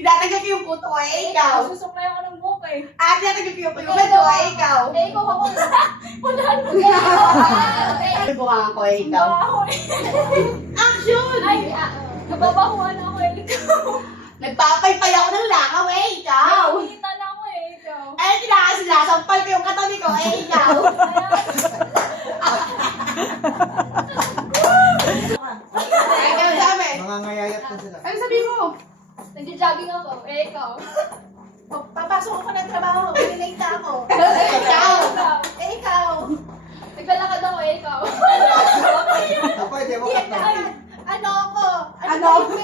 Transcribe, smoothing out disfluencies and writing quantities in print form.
Tinatagyan ko yung puto ko, ikaw. Susuklay ako ng buhok eh. Tinatagyan ko yung puto ko, ikaw. Ikaw ako. Wala na. Bunga ko, ikaw. Ako eh. Action! Ay, nababahuan ako eh. Ikaw. Nagpapaypay ako ng langaw, ikaw. Nakikita na ako eh. Ikaw. Ay, sinakasampal ko yung katabi ko, ikaw. Ikaw sabi. Mangangayayat na sila. Ano sabi mo? Nagja-jogging ako. Ikaw. Papasok ako ng trabaho, late na ako. Ikaw. Ikaw. Naglalakad ako. Ikaw. Pwede mo kat na. Ano ako? Ano ako?